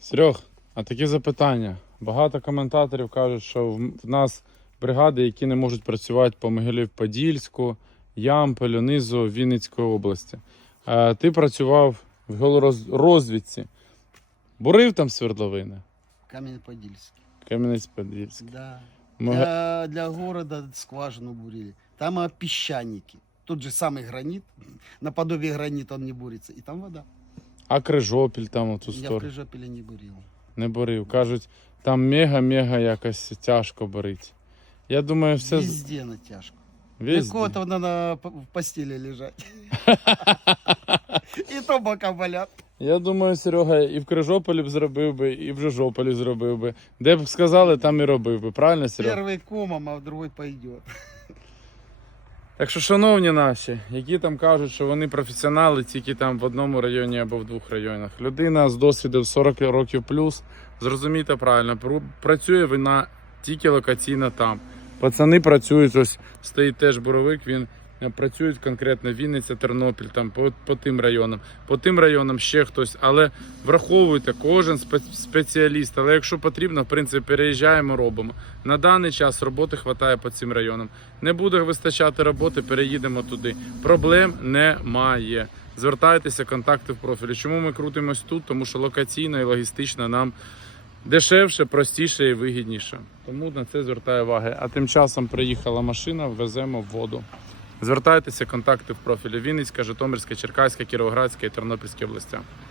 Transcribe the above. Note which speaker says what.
Speaker 1: Серег, а такі запитання. Багато коментаторів кажуть, що в нас бригади, які не можуть працювати по Могилів-Подільську, Ямполю, низу Вінницької області. Ти працював в геологорозвідці. Бурив там свердловини?
Speaker 2: Кам'янець-Подільський.
Speaker 1: Кам'янець-Подільський.
Speaker 2: Да.
Speaker 1: Мога-
Speaker 2: Для города скважину бурили. Там песчаники. Тут же самый гранит. Наподобие гранита он не бурится. И там вода.
Speaker 1: А Крижопіль там у ту
Speaker 2: Я в
Speaker 1: сторону?
Speaker 2: Крижопілі не бурил.
Speaker 1: Не бурив. Кажуть, там мега-мега якось тяжко бурить. Я думаю, все...
Speaker 2: Везде натяжко. Для
Speaker 1: Везде.
Speaker 2: кого-то надо в постели лежать. И то бока болят.
Speaker 1: Я думаю, Серега і в Крижополі б зробив би, і в Жижополі зробив би. Де б сказали, там і робив би. Правильно, Серега?
Speaker 2: Первый комом, а другой пойдет.
Speaker 1: Так що, шановні наші, які там кажуть, що вони професіонали тільки там в одному районі або в двох районах. Людина з досвідом 40 років плюс, зрозумійте правильно, працює вона тільки локаційно там. Пацани працюють, ось стоїть теж буровик, він працюють конкретно Вінниця, Тернопіль, там по тим районам. По тим районам ще хтось, але враховуйте, кожен спеціаліст. Але якщо потрібно, в принципі, переїжджаємо, робимо. На даний час роботи вистачає по цим районам. Не буде вистачати роботи, переїдемо туди. Проблем немає. Звертайтеся, контакти в профілі. Чому ми крутимось тут? Тому що локаційно і логістично нам дешевше, простіше і вигідніше. Тому на це звертаю увагу. А тим часом приїхала машина, веземо воду. Звертайтеся, контакти в профілі Вінницька, Житомирська, Черкаська, Кіровоградська і Тернопільська областя.